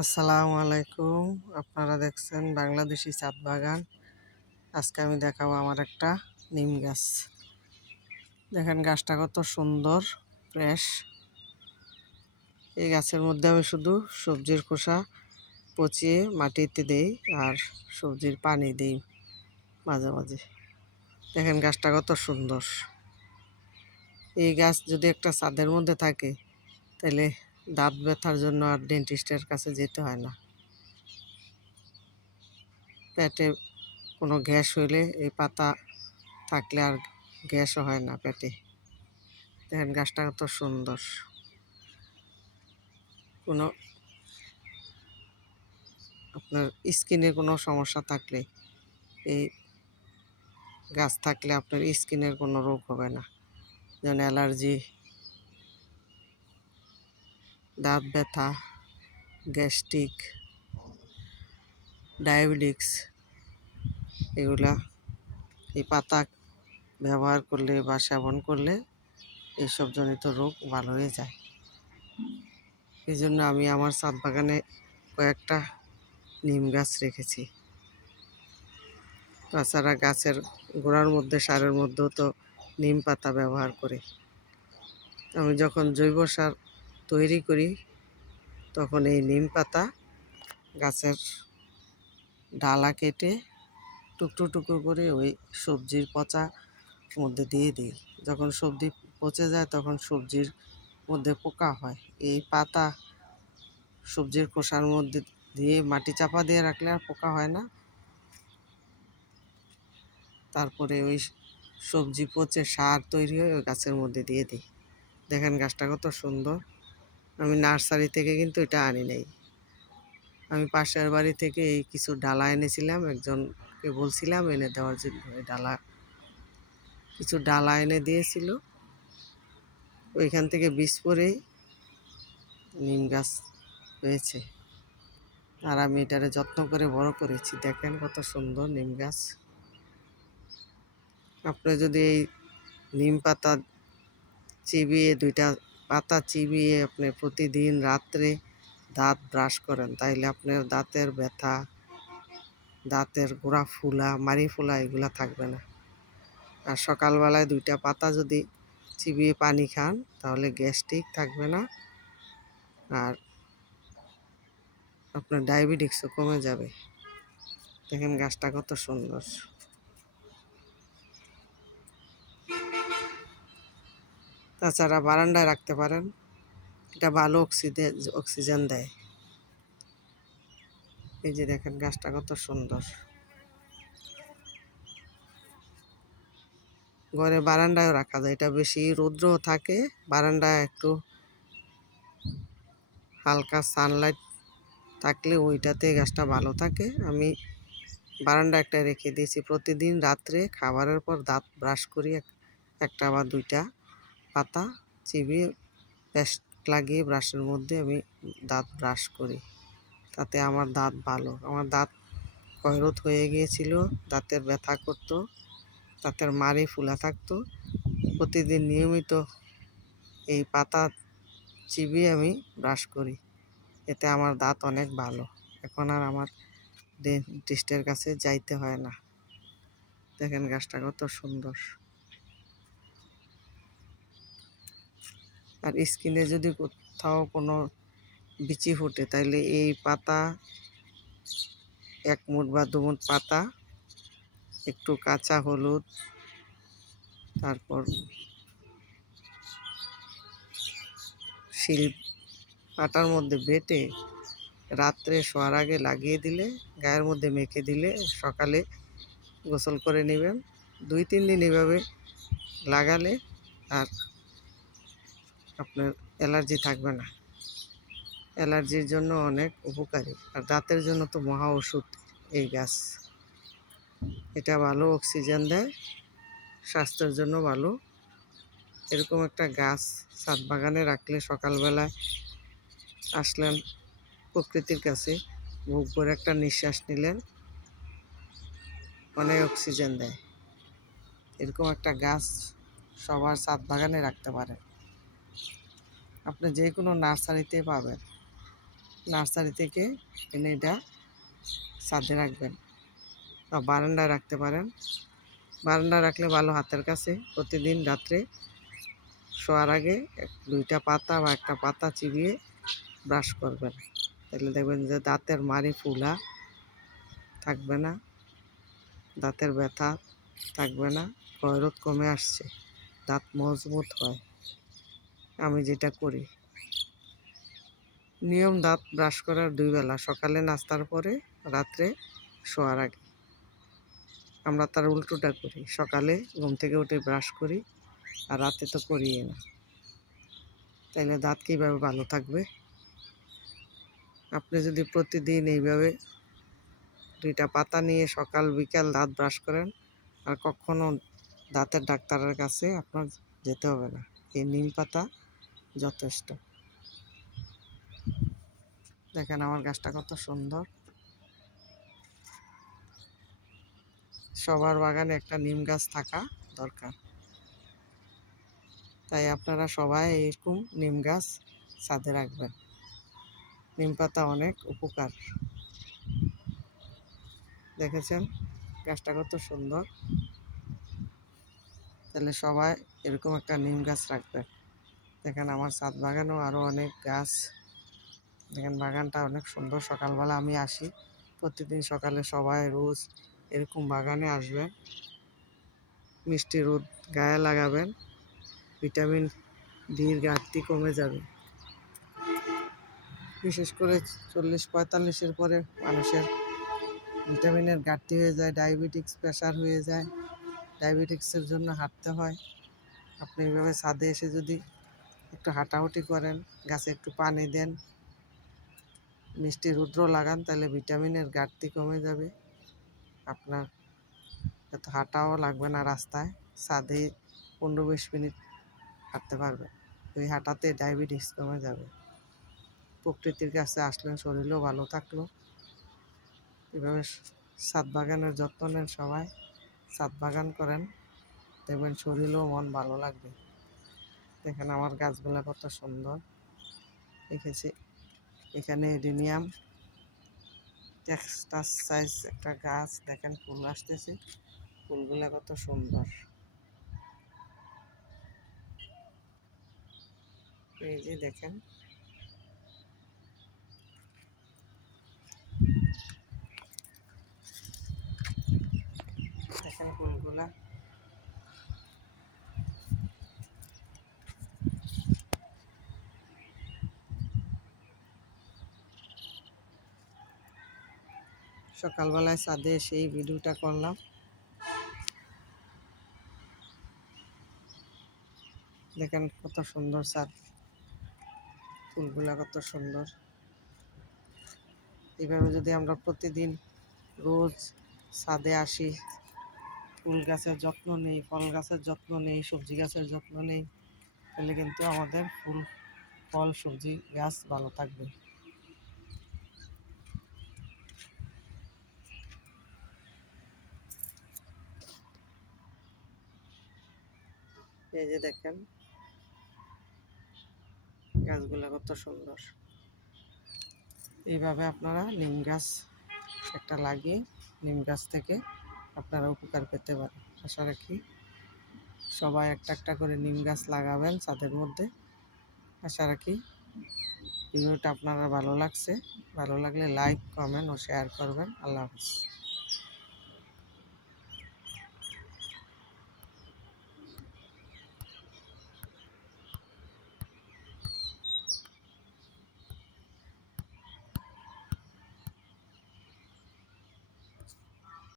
আসসালামু আলাইকুম। আপনারা দেখছেন বাংলাদেশি ছাদ বাগান। আজকে আমি দেখাবো আমার একটা নিম গাছ। দেখেন গাছটা কত সুন্দর, ফ্রেশ। এই গাছের মধ্যে আমি শুধু সবজির খোসা পচিয়ে মাটিতে দেই আর সবজির পানি দিই মাঝে মাঝে। দেখেন গাছটা কত সুন্দর। এই গাছ যদি একটা ছাদের মধ্যে থাকে তাহলে দাঁত ব্যথার জন্য আর ডেন্টিস্টের কাছে যেতে হয় না। পেটে কোনো গ্যাস হইলে এই পাতা থাকলে আর গ্যাসও হয় না পেটে। দেখেন গাছটা কত সুন্দর। কোনো আপনার স্কিনের কোনো সমস্যা থাকলে এই গাছ থাকলে আপনার স্কিনের কোনো রোগ হবে না, যেমন অ্যালার্জি, দাঁত ব্যথা, গ্যাস্ট্রিক, ডায়াবেটিক্স, এগুলা এই পাতা ব্যবহার করলে বা সেবন করলে এইসব জনিত রোগ ভালো হয়ে যায়। এই জন্য আমি আমার ছাদ বাগানে কয়েকটা নিম গাছ রেখেছি। তাছাড়া গাছের গোড়ার মধ্যে সারের মধ্যেও তো নিম পাতা ব্যবহার করি। আমি যখন জৈব সার তৈরি করি তখন এই নিম পাতা গাছের ডালা কেটে টুকরো টুকরো করে ওই সবজির পচা মধ্যে দিয়ে দিই। যখন সবজি পচে যায় তখন সবজির মধ্যে পোকা হয়। এই পাতা সবজির খোসার মধ্যে দিয়ে মাটি চাপা দিয়ে রাখলে আর পোকা হয় না। তারপরে ওই সবজি পচে সার তৈরি হয়ে ওই গাছের মধ্যে দিয়ে দিই। দেখেন গাছটা কত সুন্দর। আমি নার্সারি থেকে কিন্তু এটা আনি নাই। আমি পাশের বাড়ি থেকে এই কিছু ডালা এনেছিলাম, একজনকে বলছিলাম এনে দেওয়ার জন্য। এই কিছু ডালা এনে দিয়েছিল, ওইখান থেকে বীজ পরেই নিম গাছ হয়েছে। আর আমি এটারে যত্ন করে বড় করেছি। দেখেন কত সুন্দর নিম গাছ। আপনি যদি এই নিম পাতা চিবিয়ে দুইটা পাতা চিবিয়ে আপনি প্রতিদিন রাত্রে দাঁত ব্রাশ করেন তাইলে আপনার দাঁতের ব্যথা, দাঁতের গোড়া ফুলা, মাড়ি ফোলা এগুলা থাকবে না। আর সকালবেলায় দুইটা পাতা যদি চিবিয়ে পানি খান তাহলে গ্যাস্ট্রিক থাকবে না, আর আপনার ডায়াবেটিক্সও কমে যাবে। দেখেন গাছটা কত সুন্দর। তাছাড়া বারান্দায় রাখতে পারেন, এটা ভালো অক্সিজেন দেয়। এই যে দেখেন গাছটা কত সুন্দর। ঘরে বারান্দায় রাখা যায়, এটা বেশি রৌদ্র থাকে, বারান্দায় একটু হালকা সানলাইট থাকলে ওইটাতে গাছটা ভালো থাকে। আমি বারান্দা একটা রেখে দিয়েছি, প্রতিদিন রাত্রে খাবারের পর দাঁত ব্রাশ করি একটা বা দুইটা পাতা চিবিয়ে পেস্ট লাগিয়ে ব্রাশের মধ্যে আমি দাঁত ব্রাশ করি। তাতে আমার দাঁত ভালো। আমার দাঁত ক্ষয়রোধ হয়ে গিয়েছিল, দাঁতের ব্যথা করতো, দাঁতের মাড়ি ফুলা থাকতো। প্রতিদিন নিয়মিত এই পাতা চিবিয়ে আমি ব্রাশ করি, এতে আমার দাঁত অনেক ভালো। এখন আর আমার ডেন্টিস্টের কাছে যাইতে হয় না। দেখেন গাছটা কত সুন্দর। আর স্কিনে যদি কোথাও কোনো বিচি ফুটে তাইলে এই পাতা 1 মুঠ বা 2 মুঠ পাতা, একটু কাঁচা হলুদ, তারপর শিল পাটার মধ্যে বেটে রাত্রে শোয়ার আগে লাগিয়ে দিলে, গায়ের মধ্যে মেখে দিলে সকালে গোসল করে নেবেন। 2-3 দিন এভাবে লাগালে আর আপনার অ্যালার্জি থাকবে না। অ্যালার্জির জন্য অনেক উপকারী, আর দাঁতের জন্য তো মহা ওষুধ এই গাছ। এটা ভালো অক্সিজেন দেয়, স্বাস্থ্যের জন্য ভালো। এরকম একটা গাছ ছাদ বাগানে রাখলে সকালবেলায় আসলেন প্রকৃতির কাছে, বুক ভরে একটা নিঃশ্বাস নিলেন, অনেক অক্সিজেন দেয়। এরকম একটা গাছ সবার ছাদ বাগানে রাখতে পারেন। আপনি যে কোনো নার্সারিতে পাবেন। নার্সারি থেকে এনে এটা ছাদে রাখবেন বা বারান্দায় রাখতে পারেন। বারান্দায় রাখলে ভালো, হাতের কাছে। প্রতিদিন রাত্রে শোয়ার আগে 2টা পাতা বা একটা পাতা চিবিয়ে ব্রাশ করবেন। তাহলে দেখবেন যে দাঁতের মাড়ি ফুলা থাকবে না, দাঁতের ব্যথা থাকবে না, ক্ষয়রোধ কমে আসছে, দাঁত মজবুত হয়। আমি যেটা করি, নিয়ম দাঁত ব্রাশ করার 2 বেলা, সকালে নাস্তার পরে, রাত্রে শোয়ার আগে। আমরা তার উল্টোটা করি, সকালে ঘুম থেকে উঠে ব্রাশ করি আর রাতে তো করিই না। তাইলে দাঁত কীভাবে ভালো থাকবে? আপনি যদি প্রতিদিন এইভাবে 2টা পাতা নিয়ে সকাল বিকাল দাঁত ব্রাশ করেন, আর কখনো দাঁতের ডাক্তারের কাছে আপনার যেতে হবে না। এই নিম পাতা যথেষ্ট। দেখেন আমার গাছটা কত সুন্দর। সবার বাগানে একটা নিম গাছ থাকা দরকার। তাই আপনারা সবাই এরকম নিম গাছ ছাদে রাখবেন। নিম পাতা অনেক উপকার। দেখেছেন গাছটা কত সুন্দর। তাহলে সবাই এরকম একটা নিম গাছ রাখবেন। দেখেন আমার ছাদ বাগানেও আরও অনেক গাছ। দেখেন বাগানটা অনেক সুন্দর। সকালবেলা আমি আসি, প্রতিদিন সকালে সবাই রোজ এরকম বাগানে আসবেন। মিষ্টি রোদ গায়ে লাগাবেন, ভিটামিন ডির ঘাটতি কমে যাবে। বিশেষ করে 40-45-এর পরে মানুষের ভিটামিনের ঘাটতি হয়ে যায়, ডায়াবেটিক্স, প্রেশার হয়ে যায়। ডায়াবেটিক্সের জন্য হাঁটতে হয়। আপনি এইভাবে ছাদে এসে যদি একটু হাঁটাহুটি করেন, গাছে একটু পানি দেন, মিষ্টি রুদ্র লাগান, তাহলে ভিটামিনের ঘাটতি কমে যাবে। আপনার এত হাঁটাও লাগবে না রাস্তায়, ছাদে 15-20 মিনিট হাঁটতে পারবেন। ওই হাঁটাতে ডায়াবেটিস কমে যাবে। প্রকৃতির কাছে আসলেন, শরীরও ভালো থাকলো। এভাবে ছাদ বাগানের যত্ন নেন সবাই, ছাদ বাগান করেন, দেখবেন শরীরও মন ভালো লাগবে। দেখেন আমার গাছগুলো কত সুন্দর রেখেছি। এখানে এডেনিয়াম টেক্সাস সাইজ একটা গাছ, দেখেন ফুল আসতেছে, ফুলগুলো কত সুন্দর। এই যে দেখেন, দেখেন ফুলগুলা। সকালবেলায় ছাদে এসে এই ভিডিওটা করলাম। দেখেন কত সুন্দর ছাদ, ফুলগুলা কত সুন্দর। এইভাবে যদি আমরা প্রতিদিন রোজ ছাদে আসি, ফুল গাছের যত্ন নেই, ফল গাছের যত্ন নেই, সবজি গাছের যত্ন নেই, তাহলে কিন্তু আমাদের ফুল ফল সবজি গাছ ভালো থাকবে। এই যে দেখেন গাছগুলো কত সুন্দর। এইভাবে আপনারা নিম গাছ একটা লাগিয়ে নিম গাছ থেকে আপনারা উপকার পেতে পারেন। আশা রাখি সবাই একটা একটা করে নিম গাছ লাগাবেন ছাদের মধ্যে। আশা রাখি ভিডিওটা আপনারা ভালো লাগছে। ভালো লাগলে লাইক, কমেন্ট ও শেয়ার করবেন। আল্লাহ হাফিজ।